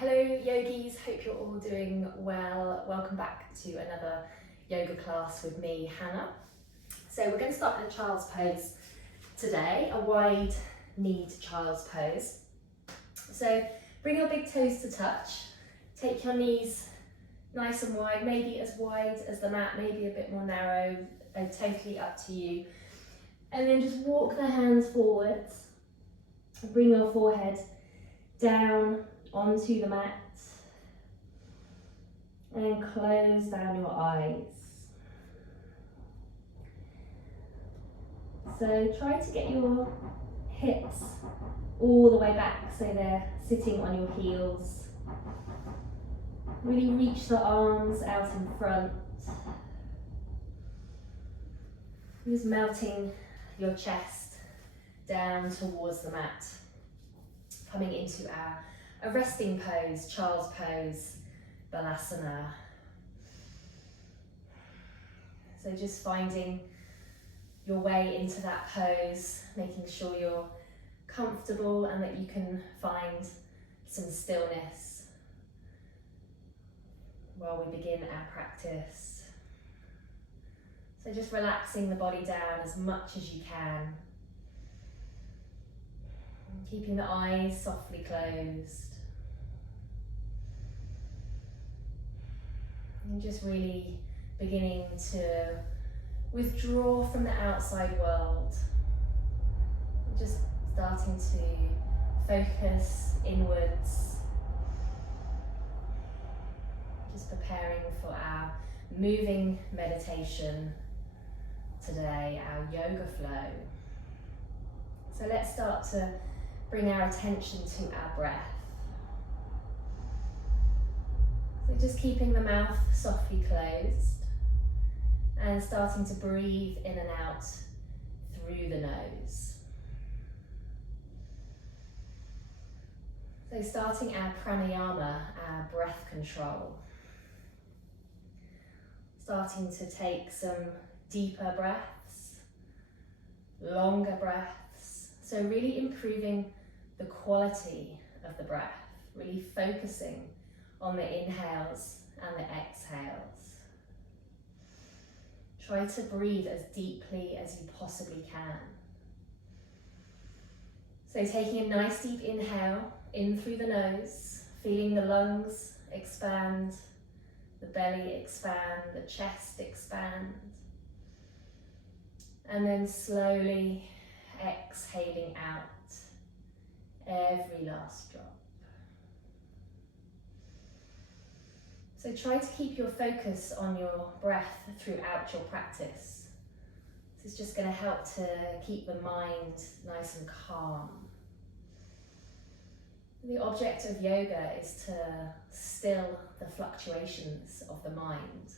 Hello yogis, hope you're all doing well. Welcome back to another yoga class with me, Hannah. So we're going to start in a child's pose today, a wide kneed child's pose. So bring your big toes to touch, take your knees nice and wide, maybe as wide as the mat, maybe a bit more narrow, totally up to you. And then just walk the hands forwards, bring your forehead down onto the mat and close down your eyes. So try to get your hips all the way back so they're sitting on your heels. Really reach the arms out in front. Just melting your chest down towards the mat. Coming into a resting pose, child's pose, Vinyasa. So just finding your way into that pose, making sure you're comfortable and that you can find some stillness while we begin our practice. So just relaxing the body down as much as you can. Keeping the eyes softly closed. And just really beginning to withdraw from the outside world. Just starting to focus inwards. Just preparing for our moving meditation today, our yoga flow. So let's start to bring our attention to our breath. So just keeping the mouth softly closed and starting to breathe in and out through the nose. So starting our pranayama, our breath control. Starting to take some deeper breaths, longer breaths. So really improving the quality of the breath, really focusing on the inhales and the exhales. Try to breathe as deeply as you possibly can. So taking a nice deep inhale in through the nose, feeling the lungs expand, the belly expand, the chest expand. And then slowly exhaling out every last drop. So try to keep your focus on your breath throughout your practice. This is just going to help to keep the mind nice and calm. The object of yoga is to still the fluctuations of the mind.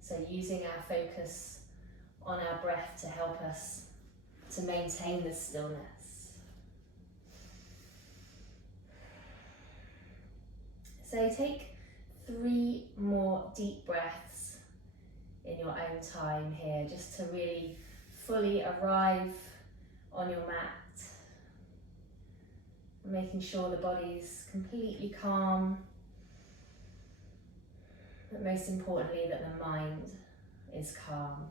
So using our focus on our breath to help us to maintain this stillness. So take 3 more deep breaths in your own time here, just to really fully arrive on your mat. Making sure the body's completely calm, but most importantly that the mind is calm.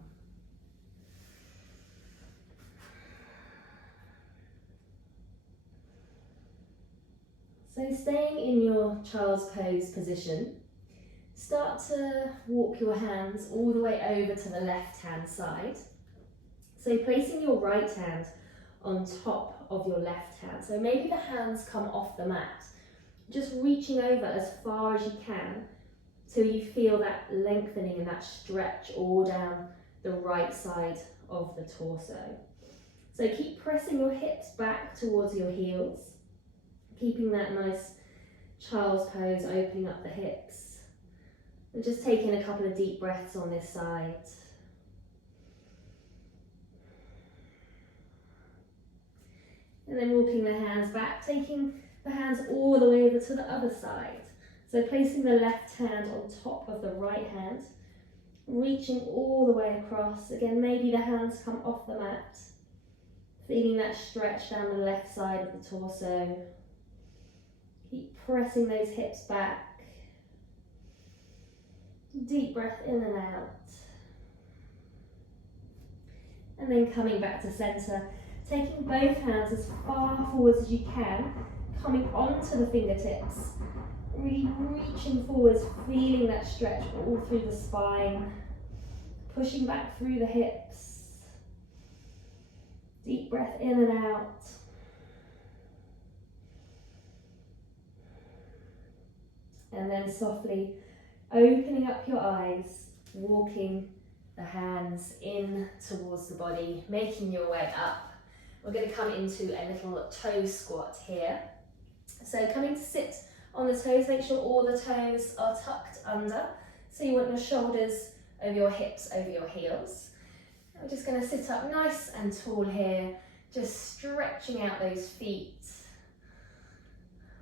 So staying in your child's pose position, start to walk your hands all the way over to the left hand side. So placing your right hand on top of your left hand. So maybe the hands come off the mat, just reaching over as far as you can till you feel that lengthening and that stretch all down the right side of the torso. So keep pressing your hips back towards your heels, keeping that nice child's pose, opening up the hips. And just taking a couple of deep breaths on this side. And then walking the hands back, taking the hands all the way over to the other side. So placing the left hand on top of the right hand, reaching all the way across. Again, maybe the hands come off the mat. Feeling that stretch down the left side of the torso. Keep pressing those hips back. Deep breath in and out. And then coming back to centre, taking both hands as far forwards as you can, coming onto the fingertips, really reaching forwards, feeling that stretch all through the spine, pushing back through the hips. Deep breath in and out. And then softly opening up your eyes, walking the hands in towards the body, making your way up. We're going to come into a little toe squat here. So coming to sit on the toes, make sure all the toes are tucked under. So you want your shoulders over your hips, over your heels. We're just going to sit up nice and tall here, just stretching out those feet.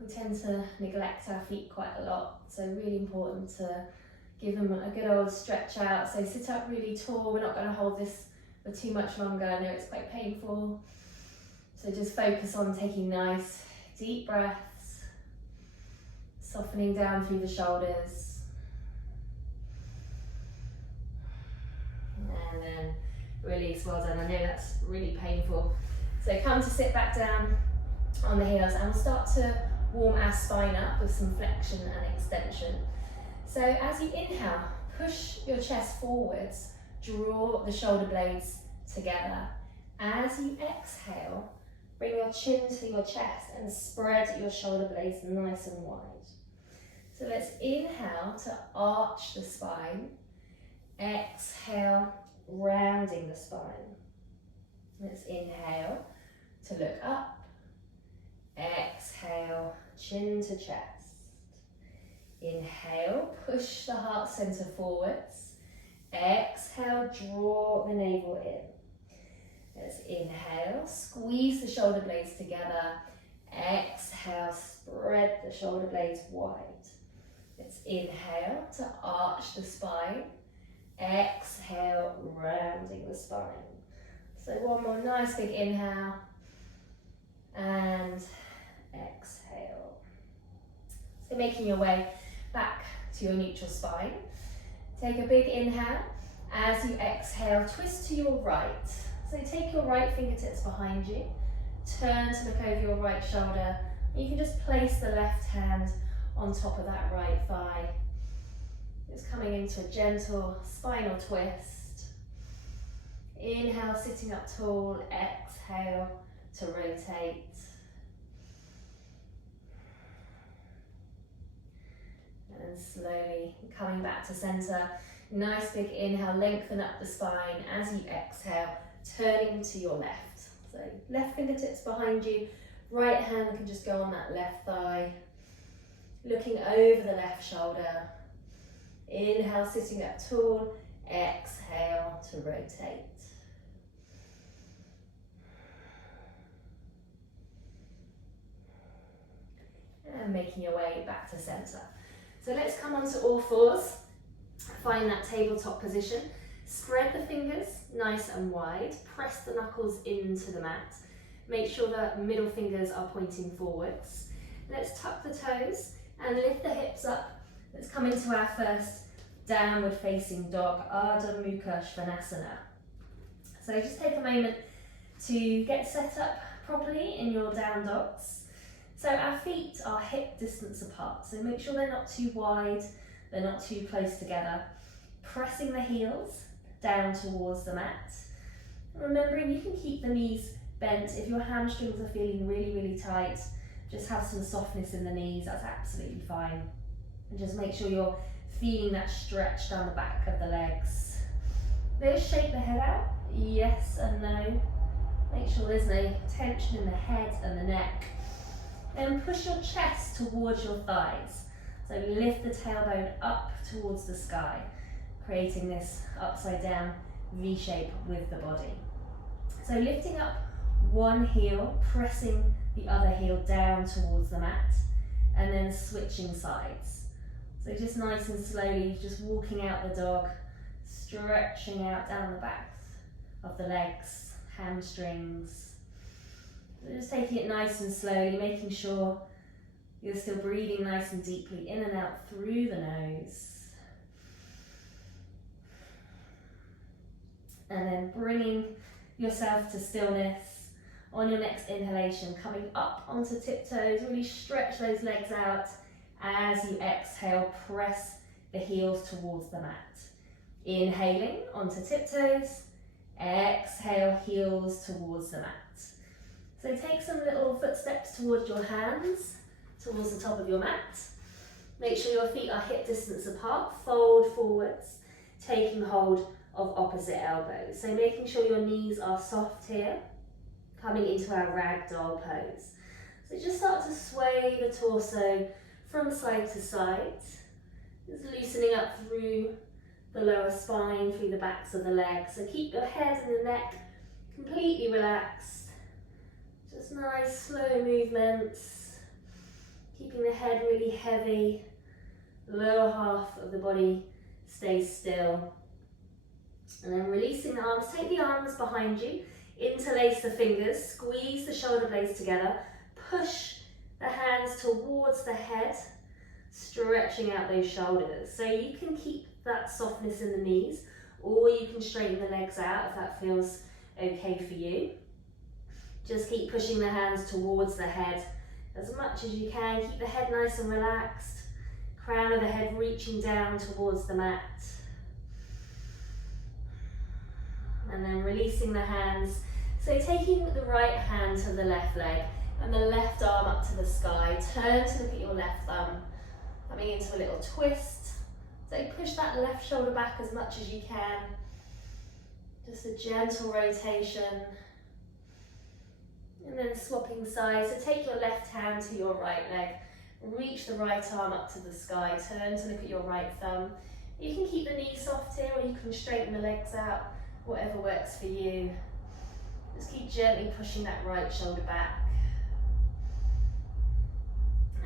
We tend to neglect our feet quite a lot, so really important to give them a good old stretch out. So sit up really tall. We're not going to hold this for too much longer. I know it's quite painful. So just focus on taking nice deep breaths, softening down through the shoulders. And then release. Well done. I know that's really painful. So come to sit back down on the heels, and we'll start to warm our spine up with some flexion and extension. So as you inhale, push your chest forwards, draw the shoulder blades together. As you exhale, bring your chin to your chest and spread your shoulder blades nice and wide. So let's inhale to arch the spine. Exhale, rounding the spine. Let's inhale to look up. Exhale, chin to chest. Inhale, push the heart center forwards. Exhale, draw the navel in. Let's inhale, squeeze the shoulder blades together. Exhale, spread the shoulder blades wide. Let's inhale to arch the spine. Exhale, rounding the spine. So one more nice big inhale. And exhale. So making your way back to your neutral spine. Take a big inhale. As you exhale, twist to your right. So take your right fingertips behind you. Turn to look over your right shoulder. You can just place the left hand on top of that right thigh. Just coming into a gentle spinal twist. Inhale, sitting up tall. Exhale to rotate. And then slowly coming back to center. Nice big inhale, lengthen up the spine. As you exhale, turning to your left. So left fingertips behind you, right hand can just go on that left thigh. Looking over the left shoulder. Inhale, sitting up tall. Exhale to rotate. And making your way back to center. So let's come onto all fours. Find that tabletop position. Spread the fingers nice and wide. Press the knuckles into the mat. Make sure the middle fingers are pointing forwards. Let's tuck the toes and lift the hips up. Let's come into our first downward facing dog, Ardha Mukha Svanasana. So just take a moment to get set up properly in your down dogs. So our feet are hip distance apart, so make sure they're not too wide, they're not too close together. Pressing the heels down towards the mat. Remembering you can keep the knees bent. If your hamstrings are feeling really, really tight, just have some softness in the knees, that's absolutely fine. And just make sure you're feeling that stretch down the back of the legs. Let's shake the head out, yes and no. Make sure there's no tension in the head and the neck. Then push your chest towards your thighs. So lift the tailbone up towards the sky, creating this upside down V shape with the body. So lifting up one heel, pressing the other heel down towards the mat, and then switching sides. So just nice and slowly, just walking out the dog, stretching out down the back of the legs, hamstrings. So just taking it nice and slowly, making sure You're still breathing nice and deeply in and out through the nose. And then bringing yourself to stillness on your next inhalation, coming up onto tiptoes. Really stretch those legs out. As you exhale, press the heels towards the mat. Inhaling onto tiptoes. Exhale, heels towards the mat. So take some little footsteps towards your hands, towards the top of your mat. Make sure your feet are hip distance apart. Fold forwards, taking hold of opposite elbows. So making sure your knees are soft here, coming into our ragdoll pose. So just start to sway the torso from side to side. Just loosening up through the lower spine, through the backs of the legs. So keep your head and the neck completely relaxed. Just nice slow movements. Keeping the head really heavy. The lower half of the body stays still. And then releasing the arms. Take the arms behind you. Interlace the fingers. Squeeze the shoulder blades together. Push the hands towards the head. Stretching out those shoulders. So you can keep that softness in the knees, or you can straighten the legs out if that feels okay for you. Just keep pushing the hands towards the head as much as you can. Keep the head nice and relaxed. Crown of the head reaching down towards the mat. And then releasing the hands. So taking the right hand to the left leg and the left arm up to the sky. Turn to look at your left thumb. Coming into a little twist. So push that left shoulder back as much as you can. Just a gentle rotation. And then swapping sides. So take your left hand to your right leg. Reach the right arm up to the sky. Turn to look at your right thumb. You can keep the knees soft here, or you can straighten the legs out. Whatever works for you. Just keep gently pushing that right shoulder back.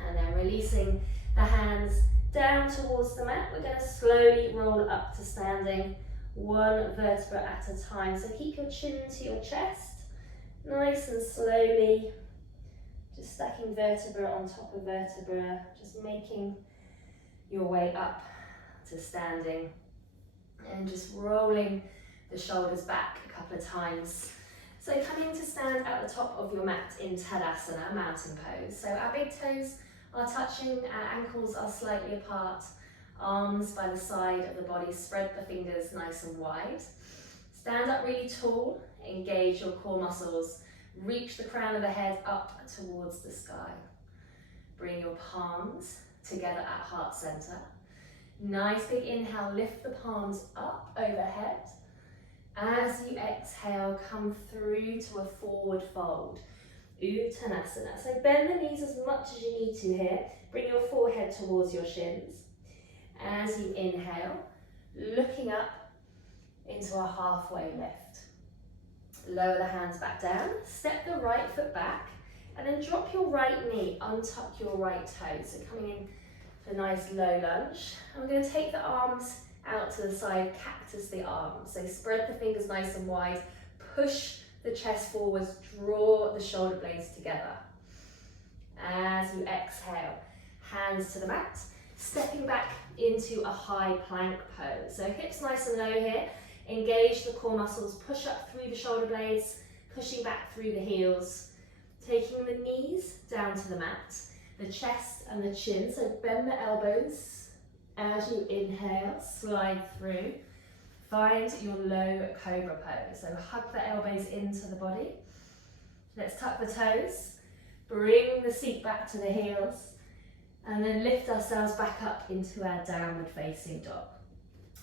And then releasing the hands down towards the mat. We're going to slowly roll up to standing, one vertebra at a time. So keep your chin to your chest, nice and slowly. Just stacking vertebra on top of vertebra, just making your way up to standing. And just rolling the shoulders back a couple of times. So coming to stand at the top of your mat in Tadasana, mountain pose. So our big toes are touching, our ankles are slightly apart, arms by the side of the body, spread the fingers nice and wide. Stand up really tall, engage your core muscles, reach the crown of the head up towards the sky. Bring your palms together at heart center. Nice big inhale, lift the palms up overhead. As you exhale, come through to a forward fold. Uttanasana. So bend the knees as much as you need to here. Bring your forehead towards your shins. As you inhale, looking up into a halfway lift. Lower the hands back down. Step the right foot back. And then drop your right knee. Untuck your right toe. So coming in for a nice low lunge. And we're going to take the arms out to the side. Cactus the arms. So spread the fingers nice and wide. Push the chest forwards, draw the shoulder blades together. As you exhale, hands to the mat, stepping back into a high plank pose. So hips nice and low here, engage the core muscles, push up through the shoulder blades, pushing back through the heels, taking the knees down to the mat, the chest and the chin, so bend the elbows. As you inhale, slide through. Find your low cobra pose. So hug the elbows into the body. Let's tuck the toes. Bring the seat back to the heels. And then lift ourselves back up into our downward facing dog.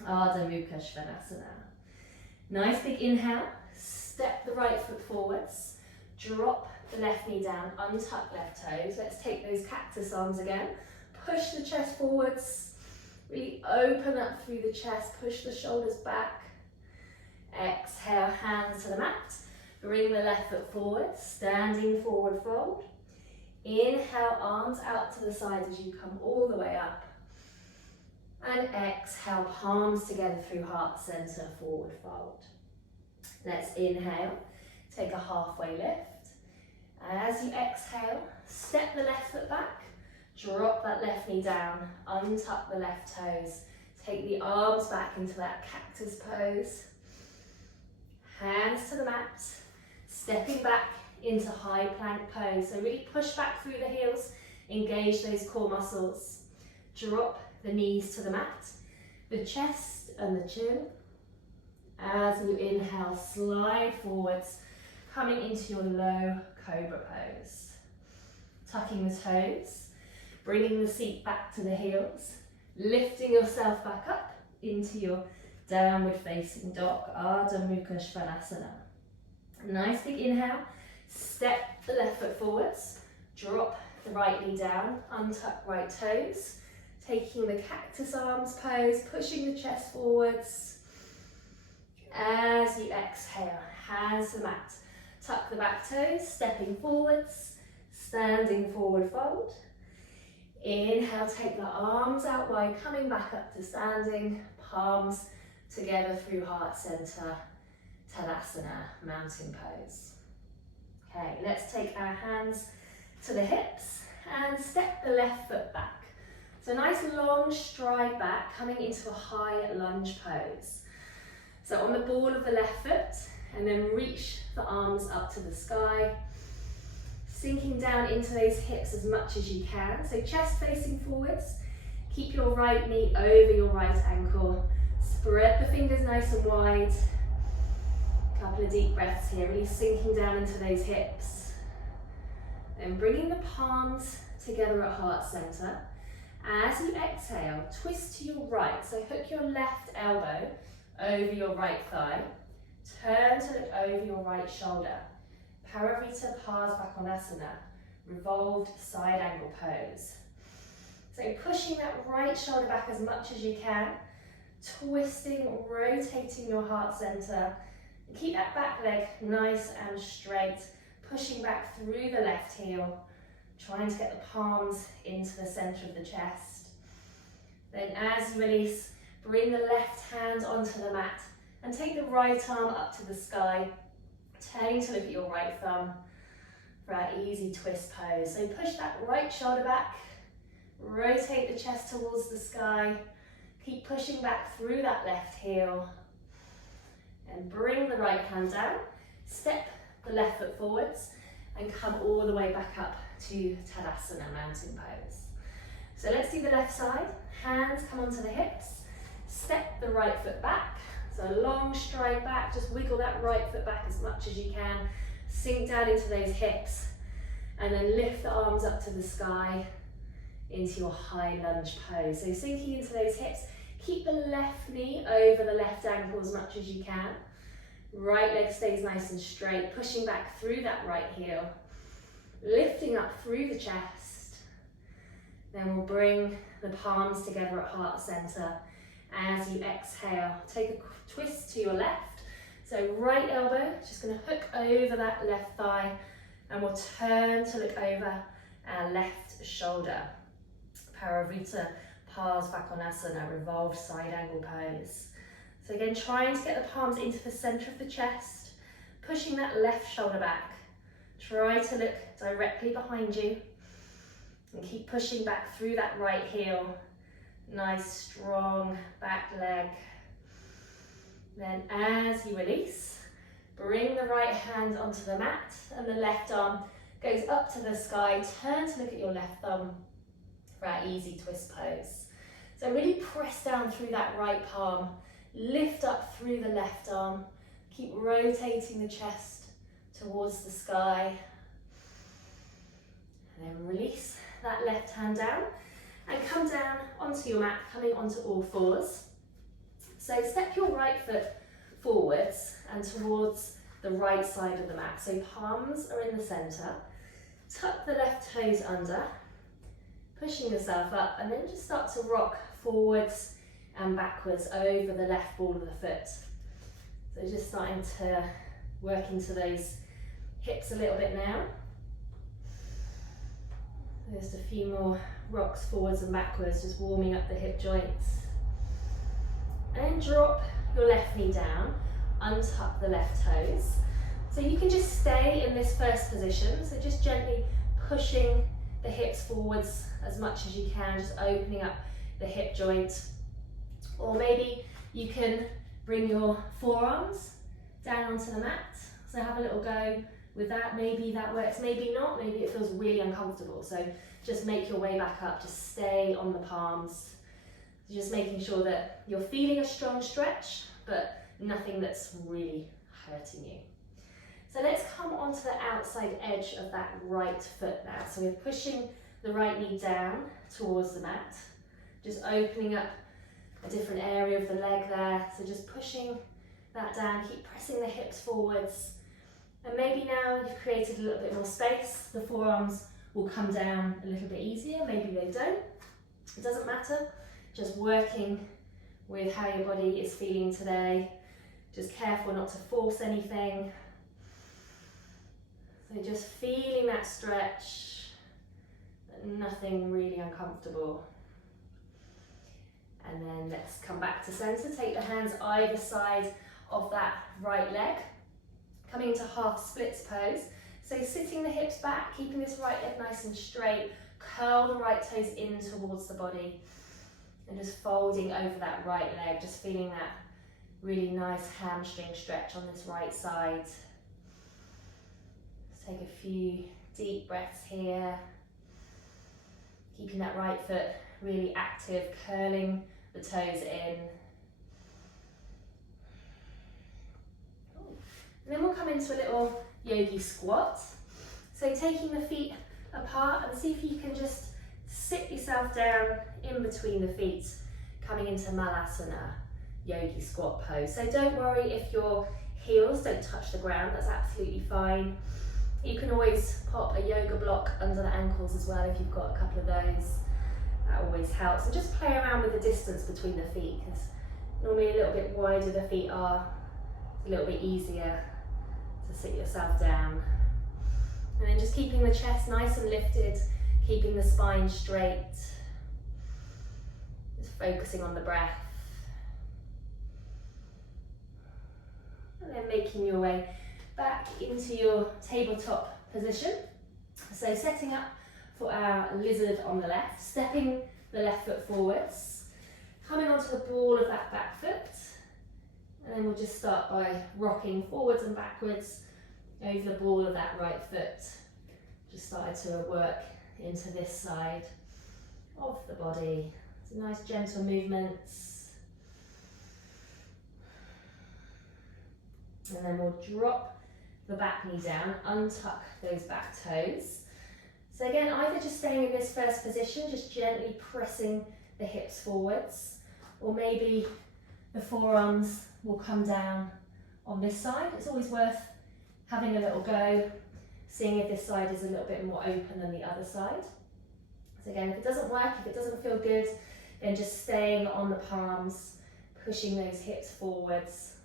Ardha Mukha Svanasana. Nice big inhale. Step the right foot forwards. Drop the left knee down. Untuck left toes. Let's take those cactus arms again. Push the chest forwards. Really open up through the chest, push the shoulders back. Exhale, hands to the mat. Bring the left foot forward, standing forward fold. Inhale, arms out to the side as you come all the way up. And exhale, palms together through heart center, forward fold. Let's inhale, take a halfway lift. As you exhale, step the left foot back. Drop that left knee down, untuck the left toes. Take the arms back into that cactus pose. Hands to the mat, stepping back into high plank pose. So really push back through the heels, engage those core muscles. Drop the knees to the mat, the chest and the chin. As you inhale, slide forwards, coming into your low cobra pose. Tucking the toes, bringing the seat back to the heels, lifting yourself back up into your downward facing dog, Ardha Mukha Svanasana. Nice big inhale, step the left foot forwards, drop the right knee down, untuck right toes, taking the cactus arms pose, pushing the chest forwards. As you exhale, hands to the mat, tuck the back toes, stepping forwards, standing forward fold. Inhale, take the arms out wide, coming back up to standing, palms together through heart center, Tadasana, mountain pose. Okay, let's take our hands to the hips and step the left foot back. So nice long stride back, coming into a high lunge pose. So on the ball of the left foot, and then reach the arms up to the sky, sinking down into those hips as much as you can. So chest facing forwards, keep your right knee over your right ankle, spread the fingers nice and wide. Couple of deep breaths here, really sinking down into those hips. Then bringing the palms together at heart center. As you exhale, twist to your right. So hook your left elbow over your right thigh. Turn to look over your right shoulder. Parivrtta Parsvakonasana, revolved side angle pose. So pushing that right shoulder back as much as you can. Twisting, rotating your heart center. Keep that back leg nice and straight, pushing back through the left heel, trying to get the palms into the center of the chest. Then as you release, bring the left hand onto the mat and take the right arm up to the sky, turning to look at your right thumb for our easy twist pose. So push that right shoulder back, rotate the chest towards the sky, keep pushing back through that left heel. And bring the right hand down, step the left foot forwards and come all the way back up to Tadasana, mountain pose. So let's do the left side. Hands come onto the hips, step the right foot back. So a long stride back, just wiggle that right foot back as much as you can. Sink down into those hips and then lift the arms up to the sky into your high lunge pose. So sinking into those hips. Keep the left knee over the left ankle as much as you can. Right leg stays nice and straight, pushing back through that right heel. Lifting up through the chest. Then we'll bring the palms together at heart center. As you exhale, take a twist to your left. So right elbow, just gonna hook over that left thigh and we'll turn to look over our left shoulder. Parivrtta Parsvakonasana, revolved side angle pose. So again, trying to get the palms into the center of the chest, pushing that left shoulder back. Try to look directly behind you and keep pushing back through that right heel. Nice strong back leg. Then as you release, bring the right hand onto the mat and the left arm goes up to the sky. Turn to look at your left thumb for our easy twist pose. So really press down through that right palm, lift up through the left arm, keep rotating the chest towards the sky, and then release that left hand down and come down onto your mat, coming onto all fours. So step your right foot forwards and towards the right side of the mat. So palms are in the center, tuck the left toes under, pushing yourself up, and then just start to rock forwards and backwards over the left ball of the foot. So just starting to work into those hips a little bit now. Just a few more rocks forwards and backwards, just warming up the hip joints. And then drop your left knee down, untuck the left toes. So you can just stay in this first position, so just gently pushing the hips forwards as much as you can, just opening up the hip joint. Or maybe you can bring your forearms down onto the mat. So have a little go with that. Maybe that works, maybe not, maybe it feels really uncomfortable. So just make your way back up, just stay on the palms. Just making sure that you're feeling a strong stretch, but nothing that's really hurting you. So let's come onto the outside edge of that right foot now. So we're pushing the right knee down towards the mat, just opening up a different area of the leg there. So just pushing that down, keep pressing the hips forwards. And maybe now you've created a little bit more space, the forearms will come down a little bit easier, maybe they don't. It doesn't matter, just working with how your body is feeling today. Just careful not to force anything. So just feeling that stretch, but nothing really uncomfortable. And then let's come back to center. Take the hands either side of that right leg, coming into half splits pose. So sitting the hips back, keeping this right leg nice and straight, curl the right toes in towards the body, and just folding over that right leg, just feeling that really nice hamstring stretch on this right side. Let's take a few deep breaths here, keeping that right foot really active, curling the toes in. And then we'll come into a little yogi squat. So taking the feet apart, and see if you can just sit yourself down in between the feet, coming into Malasana, yogi squat pose. So don't worry if your heels don't touch the ground, that's absolutely fine. You can always pop a yoga block under the ankles as well if you've got a couple of those. That always helps. And just play around with the distance between the feet, because normally a little bit wider the feet are, it's a little bit easier to sit yourself down. And then just keeping the chest nice and lifted, keeping the spine straight. Just focusing on the breath. And then making your way back into your tabletop position. So setting up for our lizard on the left, stepping the left foot forwards, coming onto the ball of that back foot, and then we'll just start by rocking forwards and backwards over the ball of that right foot. Just started to work into this side of the body. Some nice gentle movements. And then we'll drop the back knee down, untuck those back toes. So again, either just staying in this first position, just gently pressing the hips forwards, or maybe the forearms will come down on this side. It's always worth having a little go, seeing if this side is a little bit more open than the other side. So again, if it doesn't work, if it doesn't feel good, then just staying on the palms, pushing those hips forwards,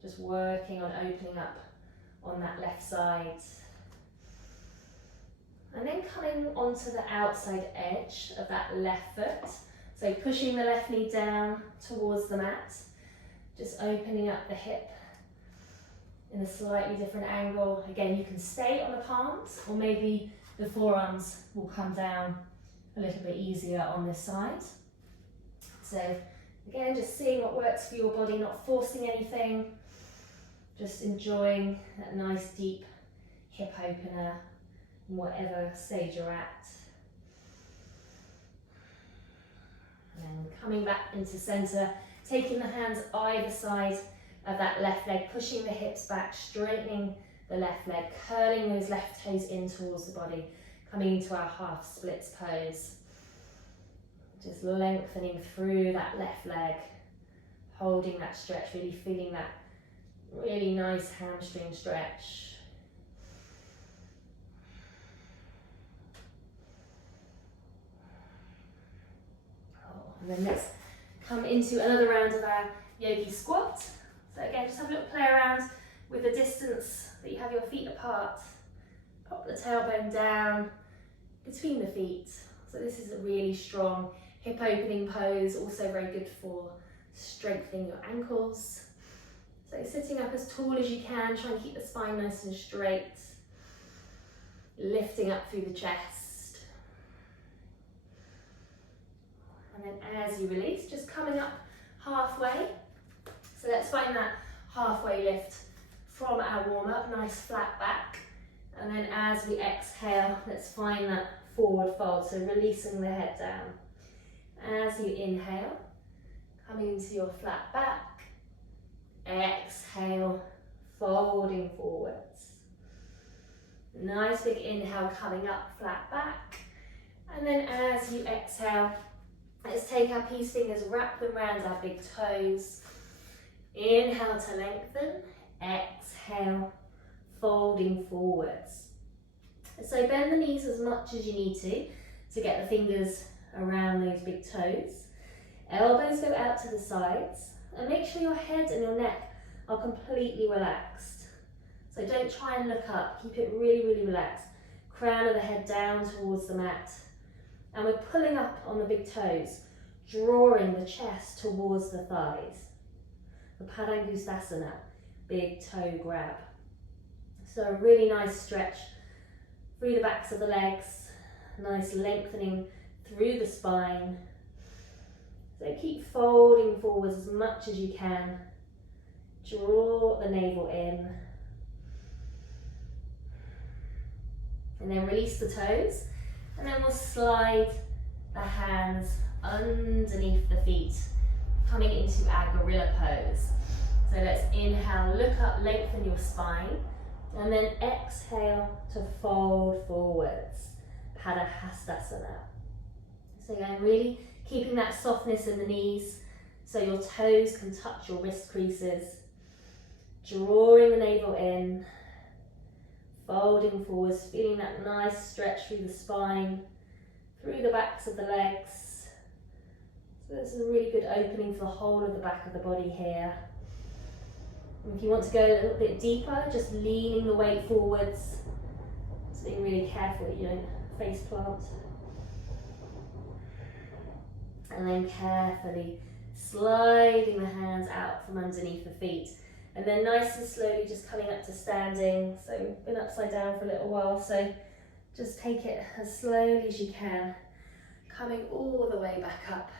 just working on opening up on that left side. And then coming onto the outside edge of that left foot. So pushing the left knee down towards the mat, just opening up the hip in a slightly different angle. Again, you can stay on the palms, or maybe the forearms will come down a little bit easier on this side. So again, just seeing what works for your body, not forcing anything, just enjoying that nice deep hip opener in whatever stage you're at. And coming back into center, taking the hands either side of that left leg, pushing the hips back, straightening the left leg, curling those left toes in towards the body, coming into our half splits pose. Just lengthening through that left leg, holding that stretch, really feeling that really nice hamstring stretch. And then let's come into another round of our yogi squat. So again, just have a little play around with the distance that you have your feet apart. Pop the tailbone down between the feet. So this is a really strong hip opening pose, also very good for strengthening your ankles. So sitting up as tall as you can, try and keep the spine nice and straight. Lifting up through the chest. as you release, just coming up halfway. So let's find that halfway lift from our warm-up, nice flat back. And then as we exhale, let's find that forward fold, so releasing the head down. As you inhale, coming into your flat back, exhale, folding forwards. Nice big inhale, coming up, flat back. And then as you exhale, let's take our peace fingers, wrap them around our big toes. Inhale to lengthen, exhale, folding forwards. So bend the knees as much as you need to get the fingers around those big toes. Elbows go out to the sides, and make sure your head and your neck are completely relaxed. So don't try and look up, keep it really, really relaxed. Crown of the head down towards the mat. And we're pulling up on the big toes, drawing the chest towards the thighs. The Padangusthasana, big toe grab. So a really nice stretch through the backs of the legs, nice lengthening through the spine. So keep folding forwards as much as you can. Draw the navel in. And then release the toes. And then we'll slide the hands underneath the feet, coming into our gorilla pose. So let's inhale, look up, lengthen your spine. And then exhale to fold forwards, Padahastasana. So again, really keeping that softness in the knees so your toes can touch your wrist creases. Drawing the navel in, folding forwards, feeling that nice stretch through the spine, through the backs of the legs. So this is a really good opening for the whole of the back of the body here. And if you want to go a little bit deeper, just leaning the weight forwards. Just being really careful that you don't face plant. And then carefully sliding the hands out from underneath the feet. And then nice and slowly just coming up to standing. So we've been upside down for a little while, so just take it as slowly as you can. Coming all the way back up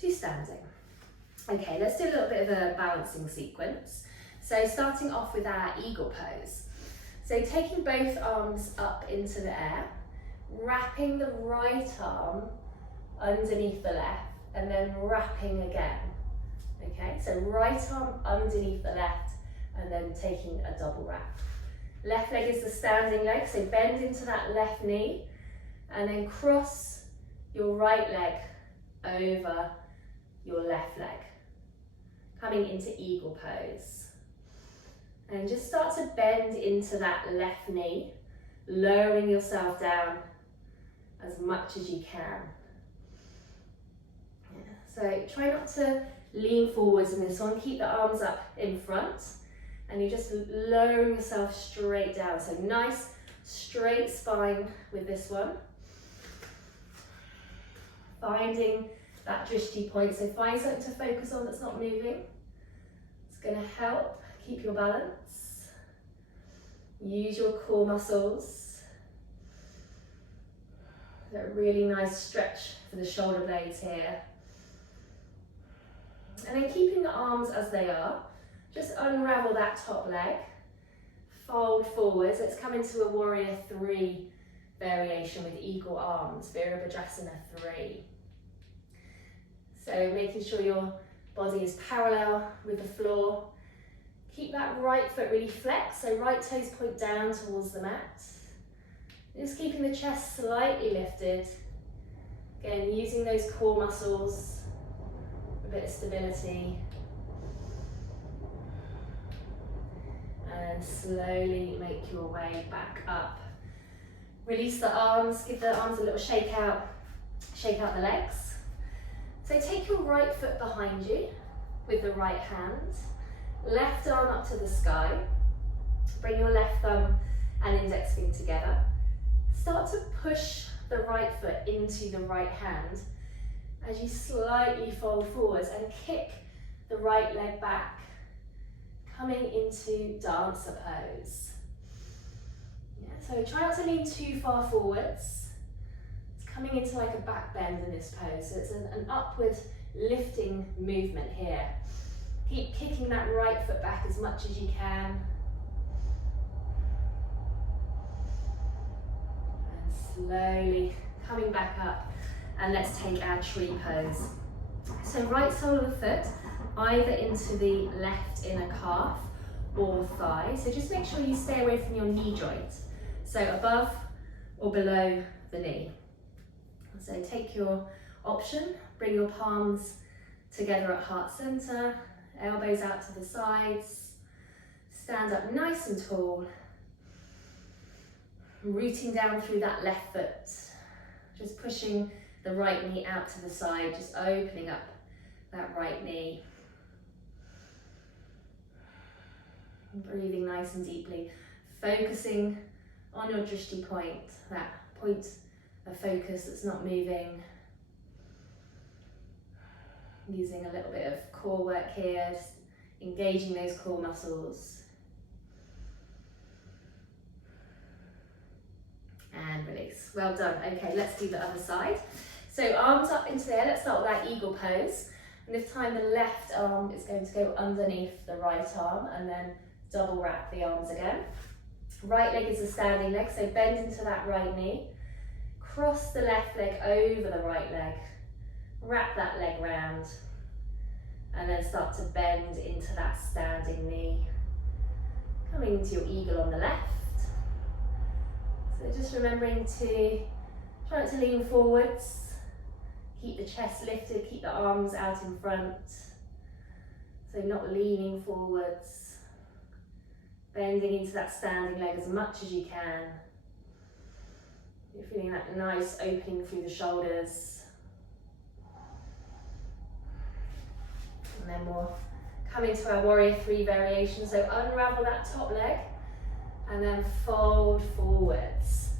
to standing. Okay, let's do a little bit of a balancing sequence. So starting off with our eagle pose. So taking both arms up into the air, wrapping the right arm underneath the left, and then wrapping again. Okay, so right arm underneath the left, and then taking a double wrap. Left leg is the standing leg, so bend into that left knee, and then cross your right leg over your left leg, coming into eagle pose. And just start to bend into that left knee, lowering yourself down as much as you can. So try not to lean forwards in this one, keep the arms up in front, and you're just lowering yourself straight down. So nice straight spine with this one. Finding that drishti point, so find something to focus on that's not moving. It's going to help keep your balance. Use your core muscles. A really nice stretch for the shoulder blades here. And then keeping the arms as they are, just unravel that top leg, fold forwards. Let's come into a warrior 3 variation with eagle arms, Virabhadrasana 3. So making sure your body is parallel with the floor. Keep that right foot really flexed, so right toes point down towards the mat. Just keeping the chest slightly lifted. Again, using those core muscles, a bit of stability. And slowly make your way back up. Release the arms, give the arms a little shake out the legs. So take your right foot behind you with the right hand, left arm up to the sky. Bring your left thumb and index finger together. Start to push the right foot into the right hand as you slightly fold forwards and kick the right leg back, coming into dancer pose. Yeah, so try not to lean too far forwards. It's coming into like a back bend in this pose. So it's an upward lifting movement here. Keep kicking that right foot back as much as you can. And slowly coming back up, and let's take our tree pose. So right sole of the foot, either into the left inner calf or thigh. So just make sure you stay away from your knee joint. So above or below the knee. So take your option, bring your palms together at heart center, elbows out to the sides, stand up nice and tall, rooting down through that left foot, just pushing the right knee out to the side, just opening up that right knee. Breathing nice and deeply, focusing on your drishti point, that point of focus that's not moving. Using a little bit of core work here, just engaging those core muscles. And release. Well done. Okay, let's do the other side. So arms up into the air. Let's start with that eagle pose. And this time the left arm is going to go underneath the right arm, and then double wrap the arms again. Right leg is a standing leg, so bend into that right knee. Cross the left leg over the right leg. Wrap that leg round. And then start to bend into that standing knee. Coming into your eagle on the left. So just remembering to try not to lean forwards. Keep the chest lifted, keep the arms out in front. So not leaning forwards. Bending into that standing leg as much as you can. You're feeling that nice opening through the shoulders. And then we'll come into our warrior three variation. So unravel that top leg and then fold forwards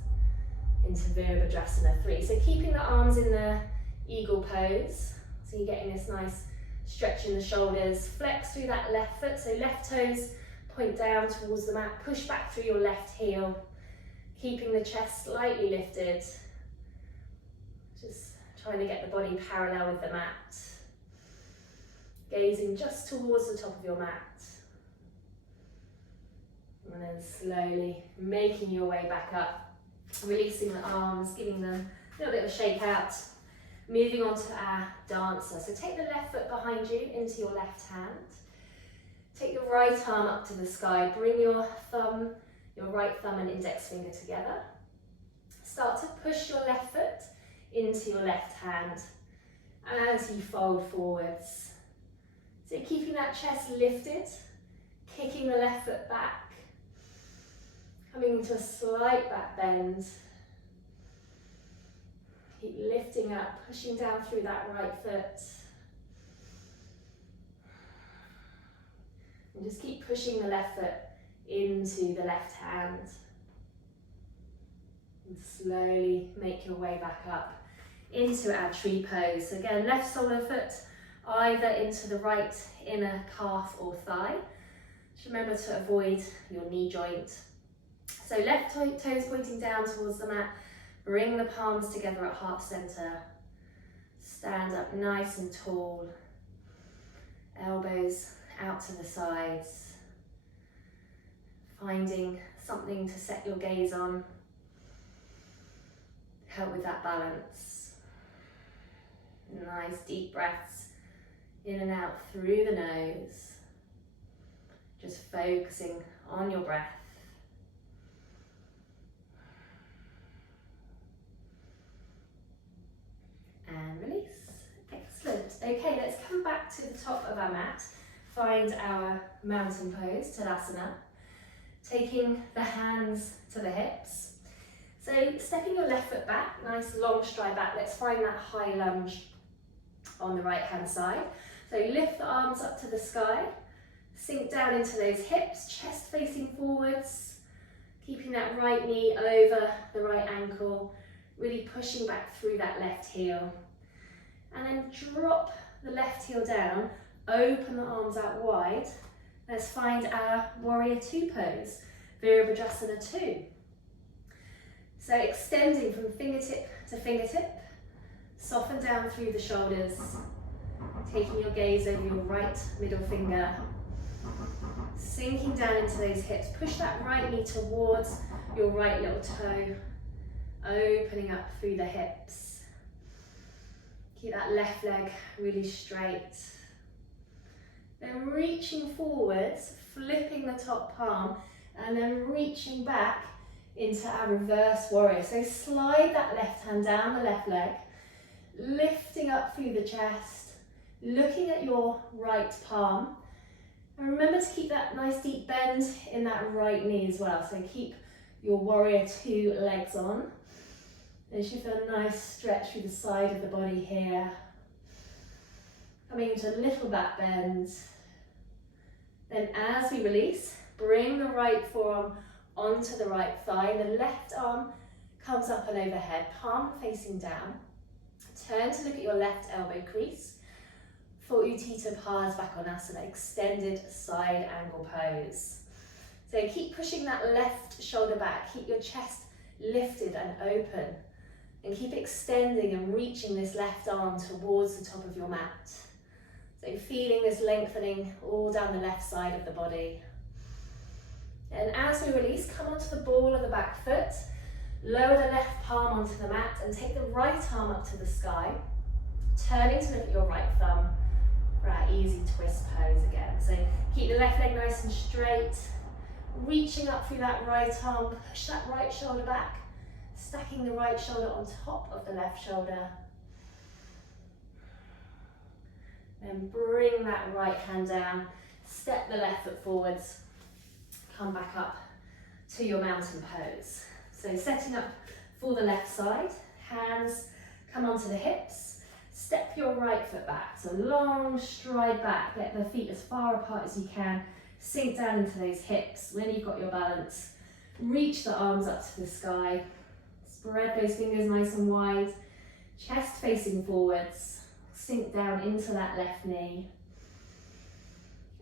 into Virabhadrasana 3. So keeping the arms in the eagle pose. So you're getting this nice stretch in the shoulders. Flex through that left foot. So left toes point down towards the mat, push back through your left heel, keeping the chest slightly lifted. Just trying to get the body parallel with the mat. Gazing just towards the top of your mat. And then slowly making your way back up, releasing the arms, giving them a little bit of a shake out. Moving on to our dancer. So take the left foot behind you into your left hand. Take your right arm up to the sky, bring your right thumb and index finger together. Start to push your left foot into your left hand as you fold forwards. So keeping that chest lifted, kicking the left foot back, coming into a slight back bend. Keep lifting up, pushing down through that right foot. And just keep pushing the left foot into the left hand. And slowly make your way back up into our tree pose. So again, left sole of the foot either into the right inner calf or thigh. Just remember to avoid your knee joint. So left toes pointing down towards the mat. Bring the palms together at heart center. Stand up nice and tall. Elbows out to the sides, finding something to set your gaze on, help with that balance. Nice deep breaths in and out through the nose, just focusing on your breath. And release. Excellent. Okay, let's come back to the top of our mat. Find our mountain pose, Tadasana, taking the hands to the hips. So stepping your left foot back, nice long stride back. Let's find that high lunge on the right hand side. So lift the arms up to the sky, sink down into those hips, chest facing forwards, keeping that right knee over the right ankle, really pushing back through that left heel. And then drop the left heel down. Open the arms out wide. Let's find our warrior two pose, Virabhadrasana 2. So extending from fingertip to fingertip, soften down through the shoulders, taking your gaze over your right middle finger, sinking down into those hips. Push that right knee towards your right little toe, opening up through the hips. Keep that left leg really straight. Then reaching forwards, flipping the top palm, and then reaching back into our reverse warrior. So slide that left hand down the left leg, lifting up through the chest, looking at your right palm. And remember to keep that nice deep bend in that right knee as well. So keep your warrior two legs on. And you should feel a nice stretch through the side of the body here. Coming into a little back bend. Then as we release, bring the right forearm onto the right thigh. The left arm comes up and overhead, palm facing down. Turn to look at your left elbow crease. For Utthita Parsvakonasana, extended side angle pose. So keep pushing that left shoulder back. Keep your chest lifted and open. And keep extending and reaching this left arm towards the top of your mat. So feeling this lengthening all down the left side of the body. And as we release, come onto the ball of the back foot. Lower the left palm onto the mat and take the right arm up to the sky. Turning to look at your right thumb for our easy twist pose again. So keep the left leg nice and straight. Reaching up through that right arm, push that right shoulder back. Stacking the right shoulder on top of the left shoulder. Then bring that right hand down, step the left foot forwards, come back up to your mountain pose. So setting up for the left side, hands come onto the hips, step your right foot back. So long stride back, get the feet as far apart as you can, sink down into those hips. When you've got your balance, reach the arms up to the sky. Spread those fingers nice and wide, chest facing forwards, sink down into that left knee.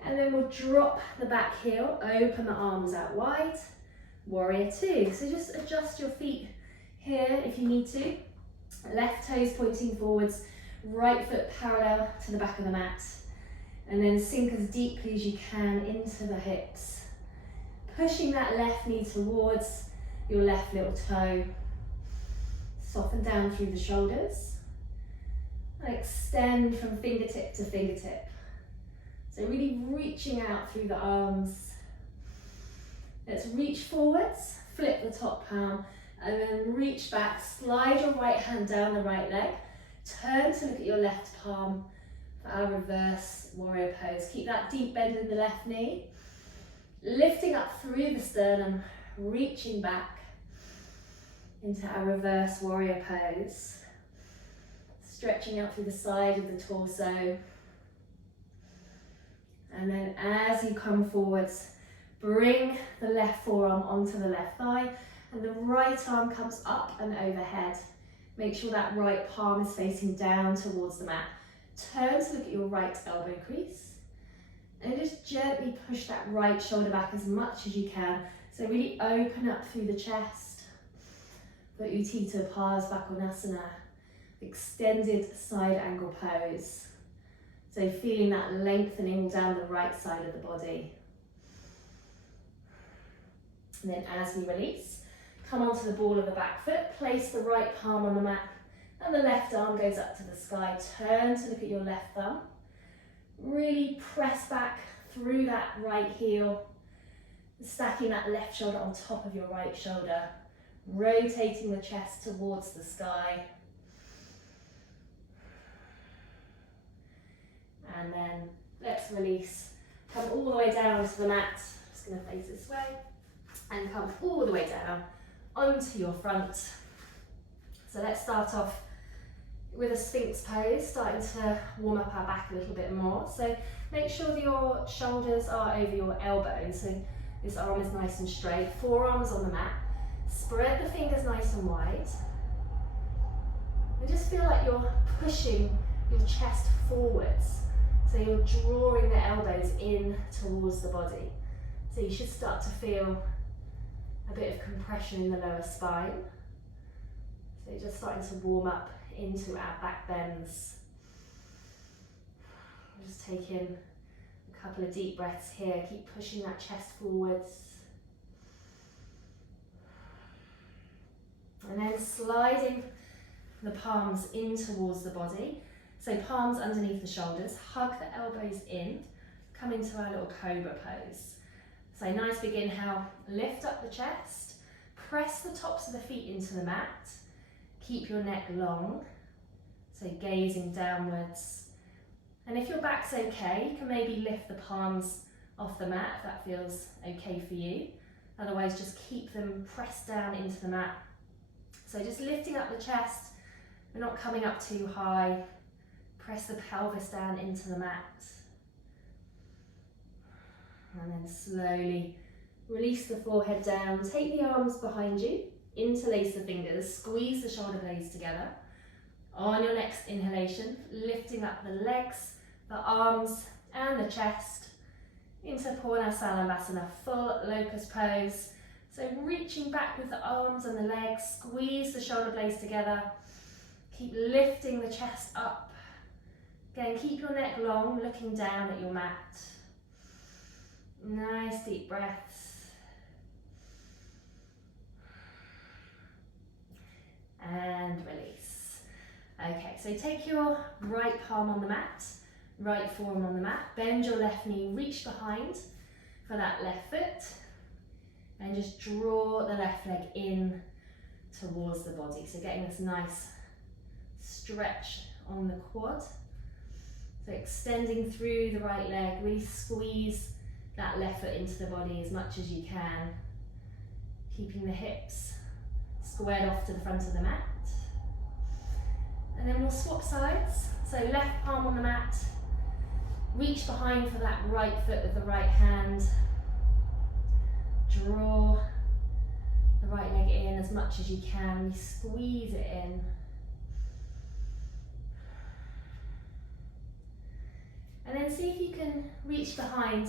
And then we'll drop the back heel, open the arms out wide, warrior two. So just adjust your feet here if you need to. Left toes pointing forwards, right foot parallel to the back of the mat. And then sink as deeply as you can into the hips. Pushing that left knee towards your left little toe. Soften down through the shoulders and extend from fingertip to fingertip. So really reaching out through the arms. Let's reach forwards, flip the top palm, and then reach back, slide your right hand down the right leg, turn to look at your left palm for our reverse warrior pose. Keep that deep bend in the left knee, lifting up through the sternum, reaching back into our reverse warrior pose. Stretching out through the side of the torso. And then as you come forwards, bring the left forearm onto the left thigh and the right arm comes up and overhead. Make sure that right palm is facing down towards the mat. Turn to look at your right elbow crease and just gently push that right shoulder back as much as you can. So really open up through the chest. For Utthita Parsvakonasana, extended side angle pose. So feeling that lengthening down the right side of the body. And then as we release, come onto the ball of the back foot, place the right palm on the mat and the left arm goes up to the sky. Turn to look at your left thumb. Really press back through that right heel, stacking that left shoulder on top of your right shoulder. Rotating the chest towards the sky. And then let's release. Come all the way down to the mat. Just going to face this way. And come all the way down onto your front. So let's start off with a Sphinx pose, starting to warm up our back a little bit more. So make sure that your shoulders are over your elbows. So this arm is nice and straight. Forearms on the mat. Spread the fingers nice and wide. And just feel like you're pushing your chest forwards. So you're drawing the elbows in towards the body. So you should start to feel a bit of compression in the lower spine. So just starting to warm up into our back bends. Just taking a couple of deep breaths here. Keep pushing that chest forwards. And then sliding the palms in towards the body. So palms underneath the shoulders, hug the elbows in, come into our little cobra pose. So nice big inhale, lift up the chest, press the tops of the feet into the mat, keep your neck long, so gazing downwards. And if your back's okay, you can maybe lift the palms off the mat if that feels okay for you. Otherwise just keep them pressed down into the mat. So just lifting up the chest, we're not coming up too high. Press the pelvis down into the mat. And then slowly release the forehead down. Take the arms behind you, interlace the fingers, squeeze the shoulder blades together. On your next inhalation, lifting up the legs, the arms and the chest into Purnasalambassana, full locust pose. So reaching back with the arms and the legs, squeeze the shoulder blades together. Keep lifting the chest up. Again, keep your neck long, looking down at your mat. Nice deep breaths. And release. Okay, so take your right palm on the mat, right forearm on the mat, bend your left knee, reach behind for that left foot, and just draw the left leg in towards the body. So getting this nice stretch on the quad. So extending through the right leg, really squeeze that left foot into the body as much as you can. Keeping the hips squared off to the front of the mat. And then we'll swap sides. So left palm on the mat, reach behind for that right foot with the right hand. Draw the right leg in as much as you can, really squeeze it in. And then see if you can reach behind,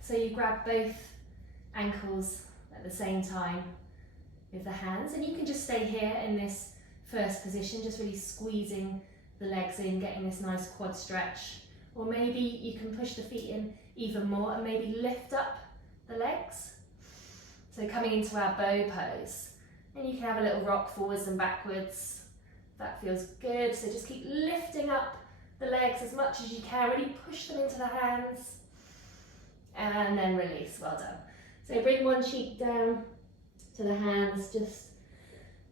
so you grab both ankles at the same time with the hands, and you can just stay here in this first position, just really squeezing the legs in, getting this nice quad stretch. Or maybe you can push the feet in even more and maybe lift up the legs. So coming into our bow pose, and you can have a little rock forwards and backwards. That feels good, so just keep lifting up the legs as much as you can, really push them into the hands, and then release. Well done. So bring one cheek down to the hands, just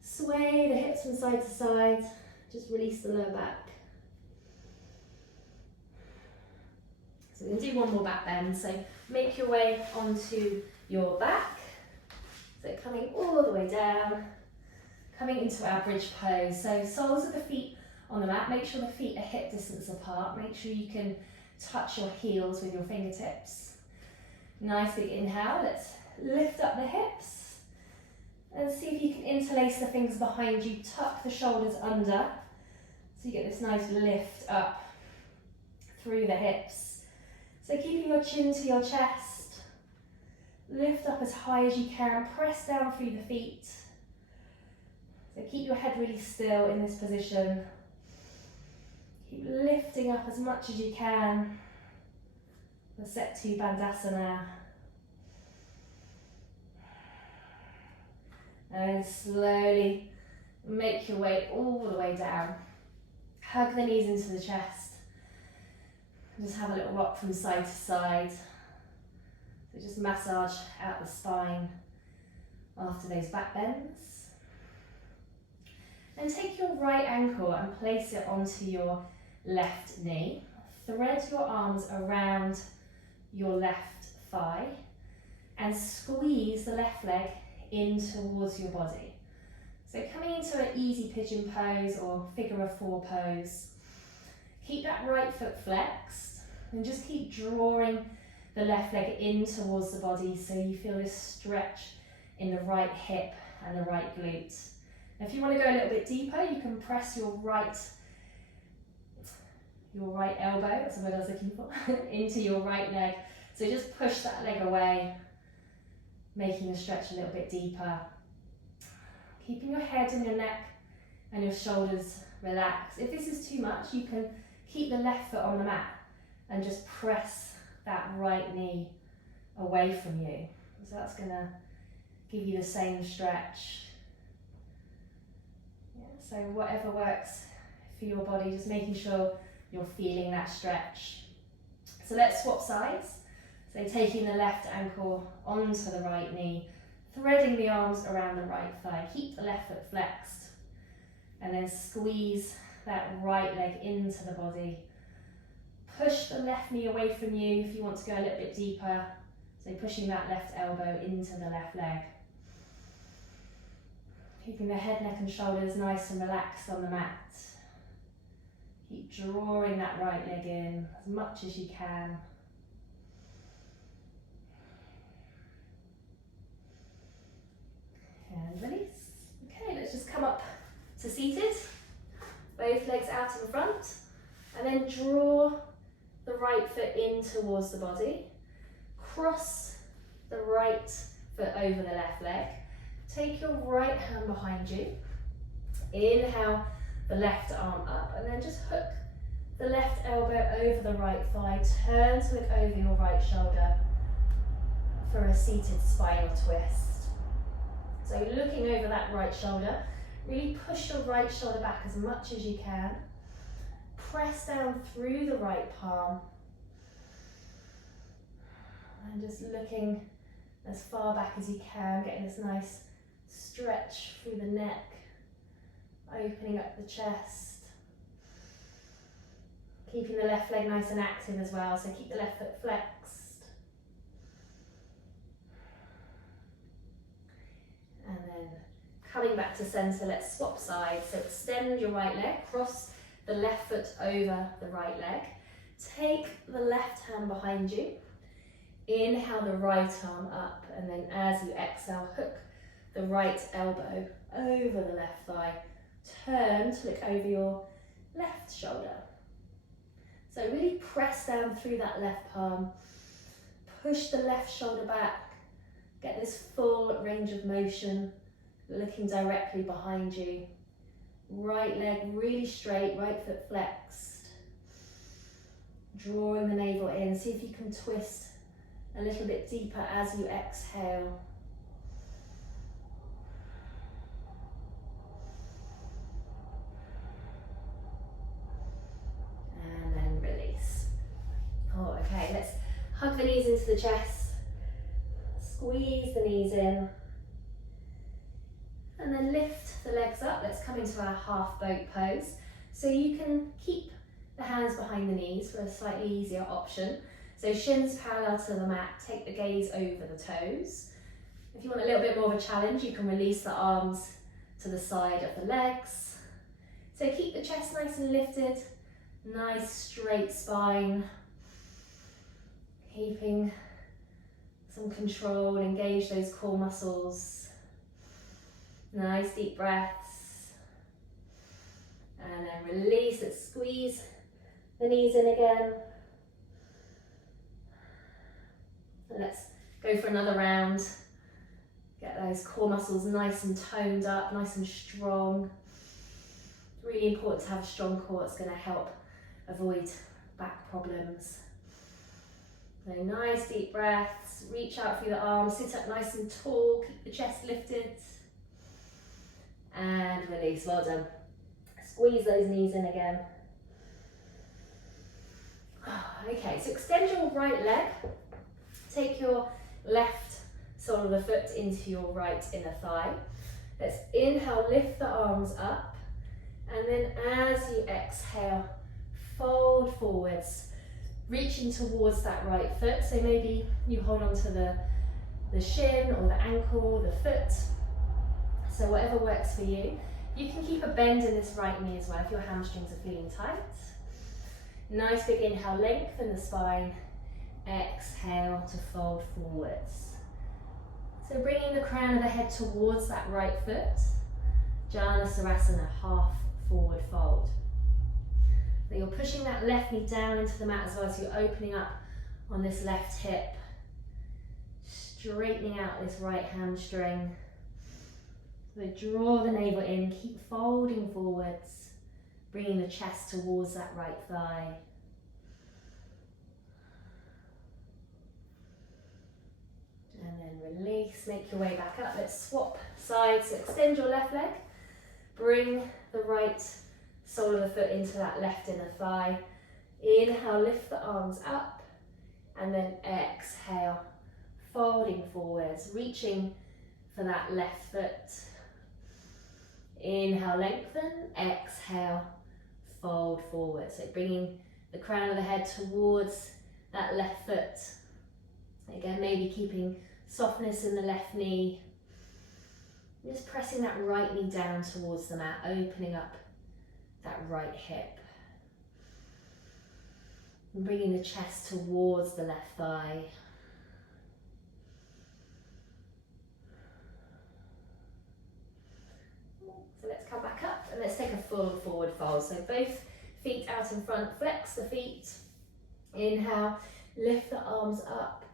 sway the hips from side to side, just release the lower back. So we're going to do one more back bend, so make your way onto your back, so coming all the way down, coming into our bridge pose. So soles of the feet on the mat, make sure the feet are hip distance apart, make sure you can touch your heels with your fingertips. Nice big inhale, let's lift up the hips and see if you can interlace the fingers behind you, tuck the shoulders under, so you get this nice lift up through the hips. So keeping your chin to your chest, lift up as high as you can, press down through the feet. So keep your head really still in this position. Keep lifting up as much as you can for set 2 Bandhasana. And slowly make your way all the way down. Hug the knees into the chest. Just have a little rock from side to side. So just massage out the spine after those back bends. And take your right ankle and place it onto your left knee. Thread your arms around your left thigh and squeeze the left leg in towards your body. So coming into an easy pigeon pose or figure of 4 pose. Keep that right foot flexed and just keep drawing the left leg in towards the body so you feel this stretch in the right hip and the right glute. If you want to go a little bit deeper, you can press your right elbow, that's the word I was looking for, into your right leg. So just push that leg away, making the stretch a little bit deeper. Keeping your head and your neck and your shoulders relaxed. If this is too much, you can keep the left foot on the mat and just press that right knee away from you. So that's going to give you the same stretch. Yeah, so whatever works for your body, just making sure you're feeling that stretch. So let's swap sides. So taking the left ankle onto the right knee, threading the arms around the right thigh. Keep the left foot flexed and then squeeze that right leg into the body. Push the left knee away from you if you want to go a little bit deeper. So pushing that left elbow into the left leg. Keeping the head, neck and shoulders nice and relaxed on the mat. Keep drawing that right leg in as much as you can. And release. Okay, let's just come up to seated. Both legs out in front. And then draw the right foot in towards the body. Cross the right foot over the left leg. Take your right hand behind you. Inhale the left arm up and then just hook the left elbow over the right thigh. Turn to look over your right shoulder for a seated spinal twist. So looking over that right shoulder, really push your right shoulder back as much as you can. Press down through the right palm. And just looking as far back as you can, getting this nice stretch through the neck, opening up the chest. Keeping the left leg nice and active as well, so keep the left foot flexed. And then coming back to centre, let's swap sides. So extend your right leg, cross the left foot over the right leg. Take the left hand behind you. Inhale the right arm up, and then as you exhale, hook the right elbow over the left thigh. Turn to look over your left shoulder. So really press down through that left palm. Push the left shoulder back. Get this full range of motion, looking directly behind you. Right leg really straight, right foot flexed. Drawing the navel in. See if you can twist a little bit deeper as you exhale. And then release. Oh, okay, let's hug the knees into the chest. Squeeze the knees in. And then lift the legs up. Let's come into our half boat pose. So you can keep the hands behind the knees for a slightly easier option. So shins parallel to the mat, take the gaze over the toes. If you want a little bit more of a challenge, you can release the arms to the side of the legs. So keep the chest nice and lifted, nice straight spine. Keeping some control, engage those core muscles. Nice deep breaths. And then release it, squeeze the knees in again. And let's go for another round. Get those core muscles nice and toned up, nice and strong. Really important to have a strong core. It's going to help avoid back problems. So nice deep breaths. Reach out through the arms, sit up nice and tall, keep the chest lifted. And release, well done. Squeeze those knees in again. Okay, so extend your right leg. Take your left sole of the foot into your right inner thigh. Let's inhale, lift the arms up. And then as you exhale, fold forwards, reaching towards that right foot. So maybe you hold on to the shin or the ankle or the foot. So whatever works for you. You can keep a bend in this right knee as well if your hamstrings are feeling tight. Nice big inhale, lengthen the spine. Exhale to fold forwards. So bringing the crown of the head towards that right foot. Janasarasana, half forward fold. So you're pushing that left knee down into the mat as well, so you're opening up on this left hip. Straightening out this right hamstring. So draw the navel in, keep folding forwards, bringing the chest towards that right thigh. And then release, make your way back up. Let's swap sides, so extend your left leg, bring the right sole of the foot into that left inner thigh. Inhale, lift the arms up, and then exhale, folding forwards, reaching for that left foot. Inhale, lengthen, exhale, fold forward. So bringing the crown of the head towards that left foot. Again, maybe keeping softness in the left knee. Just pressing that right knee down towards the mat, opening up that right hip. And bringing the chest towards the left thigh. So let's come back up and let's take a full forward fold. So both feet out in front, flex the feet. Inhale, lift the arms up,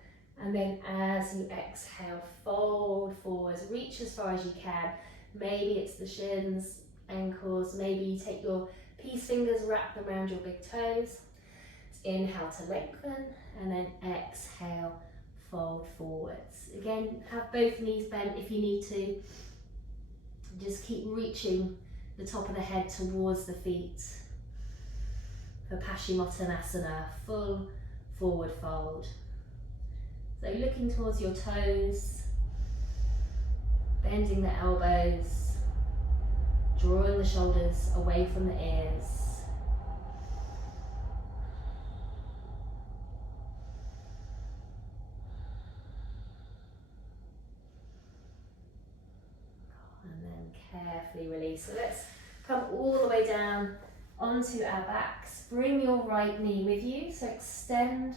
and then as you exhale, fold forwards, reach as far as you can. Maybe it's the shins, ankles, maybe you take your peace fingers, wrap them around your big toes. Inhale to lengthen, and then exhale, fold forwards. Again, have both knees bent if you need to. Just keep reaching the top of the head towards the feet. For Paschimottanasana, full forward fold. So looking towards your toes, bending the elbows, drawing the shoulders away from the ears. And then carefully release. So let's come all the way down onto our backs. Bring your right knee with you, so extend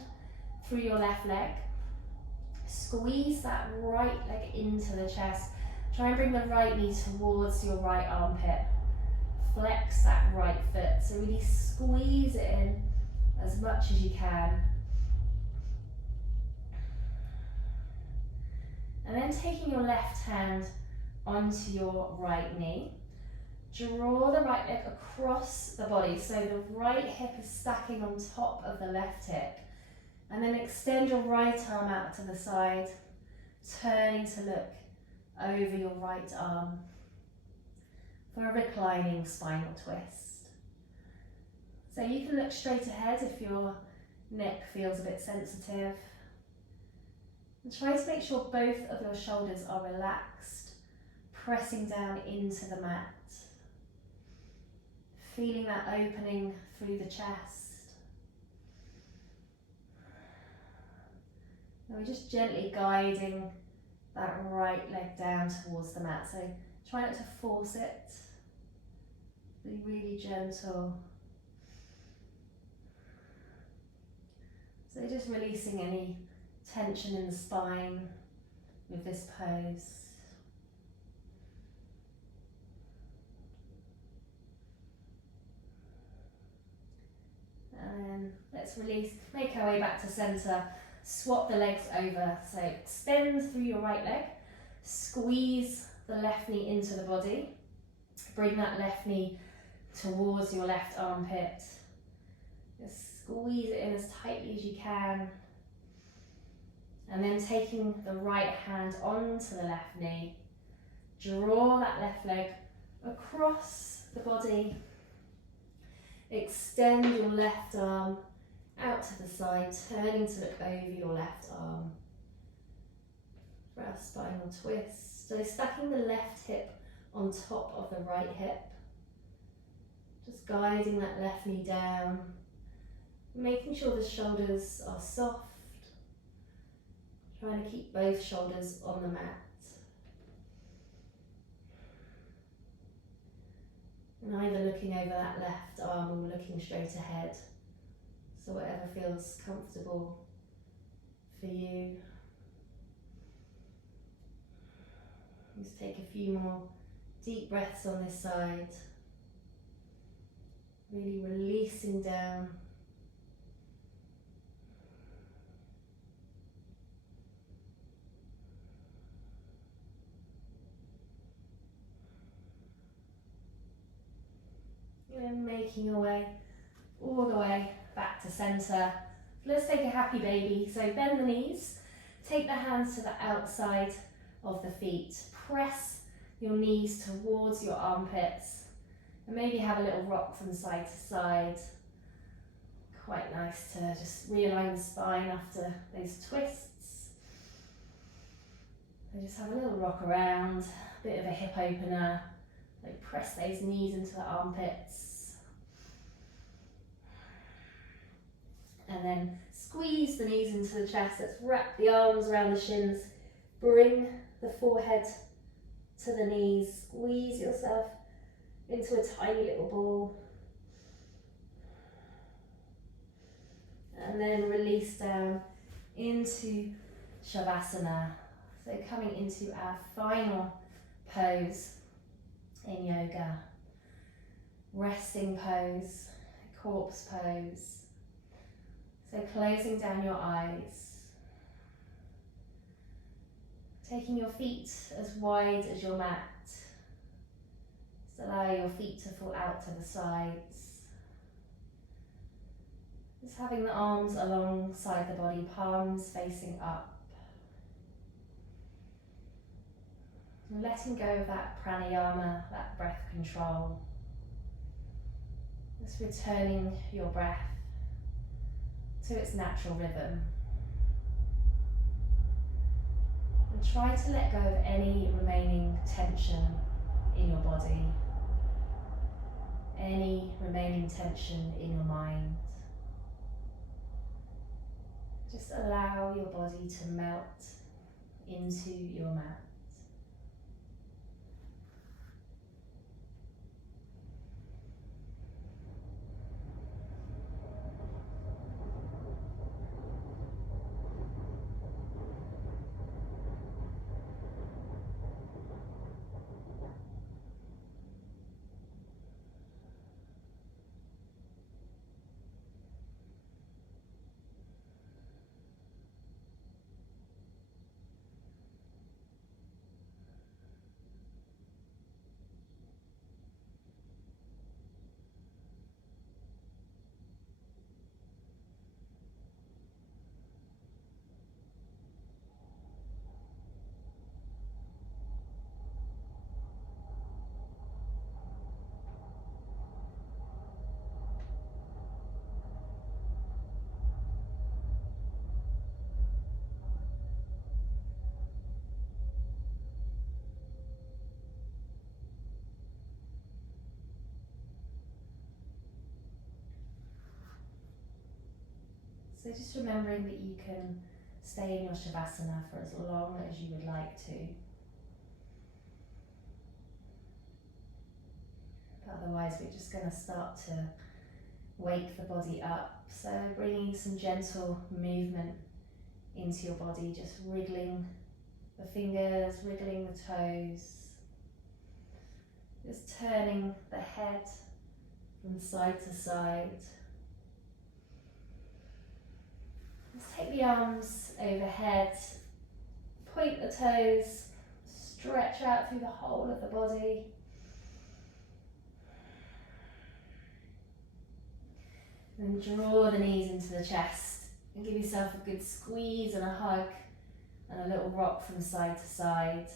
through your left leg. Squeeze that right leg into the chest. Try and bring the right knee towards your right armpit. Flex that right foot, so really squeeze it in as much as you can. And then taking your left hand onto your right knee, draw the right leg across the body, so the right hip is stacking on top of the left hip. And then extend your right arm out to the side, turning to look over your right arm for a reclining spinal twist. So you can look straight ahead if your neck feels a bit sensitive. And try to make sure both of your shoulders are relaxed, pressing down into the mat. Feeling that opening through the chest. And we're just gently guiding that right leg down towards the mat. So try not to force it. Be really gentle. So just releasing any tension in the spine with this pose. And then let's release, make our way back to center. Swap the legs over, so extend through your right leg, squeeze the left knee into the body, bring that left knee towards your left armpit, just squeeze it in as tightly as you can, and then taking the right hand onto the left knee, draw that left leg across the body, extend your left arm out to the side, turning to look over your left arm for our spinal twist. So stacking the left hip on top of the right hip, just guiding that left knee down, making sure the shoulders are soft, trying to keep both shoulders on the mat. And either looking over that left arm or looking straight ahead. So whatever feels comfortable for you. Just take a few more deep breaths on this side. Really releasing down. We're making our way all the way back to centre. Let's take a happy baby. So bend the knees, take the hands to the outside of the feet. Press your knees towards your armpits and maybe have a little rock from side to side. Quite nice to just realign the spine after those twists. So just have a little rock around, a bit of a hip opener. Like press those knees into the armpits. And then squeeze the knees into the chest. Let's wrap the arms around the shins. Bring the forehead to the knees. Squeeze yourself into a tiny little ball. And then release down into Shavasana. So coming into our final pose in yoga. Resting pose, corpse pose. So closing down your eyes. Taking your feet as wide as your mat. Just allow your feet to fall out to the sides. Just having the arms alongside the body, palms facing up. And letting go of that pranayama, that breath control. Just returning your breath to its natural rhythm. And try to let go of any remaining tension in your body, any remaining tension in your mind. Just allow your body to melt into your mat. So just remembering that you can stay in your Shavasana for as long as you would like to. But otherwise we're just going to start to wake the body up. So bringing some gentle movement into your body, just wriggling the fingers, wriggling the toes. Just turning the head from side to side. Just take the arms overhead, point the toes, stretch out through the whole of the body. And draw the knees into the chest and give yourself a good squeeze and a hug and a little rock from side to side.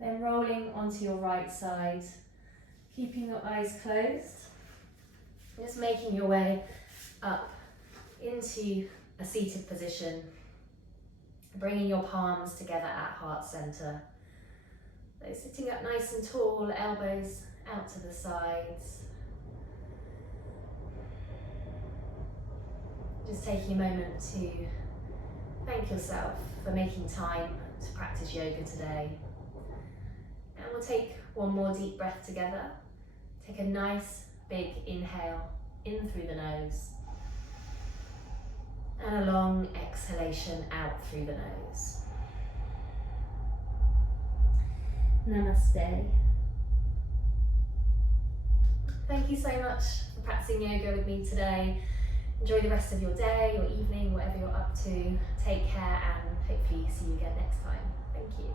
Then rolling onto your right side, keeping your eyes closed, just making your way up into a seated position, bringing your palms together at heart center. So sitting up nice and tall, elbows out to the sides. Just taking a moment to thank yourself for making time to practice yoga today. And we'll take one more deep breath together. Take a nice big inhale in through the nose and a long exhalation out through the nose. Namaste. Thank you so much for practicing yoga with me today. Enjoy the rest of your day or evening, whatever you're up to. Take care and hopefully see you again next time. Thank you.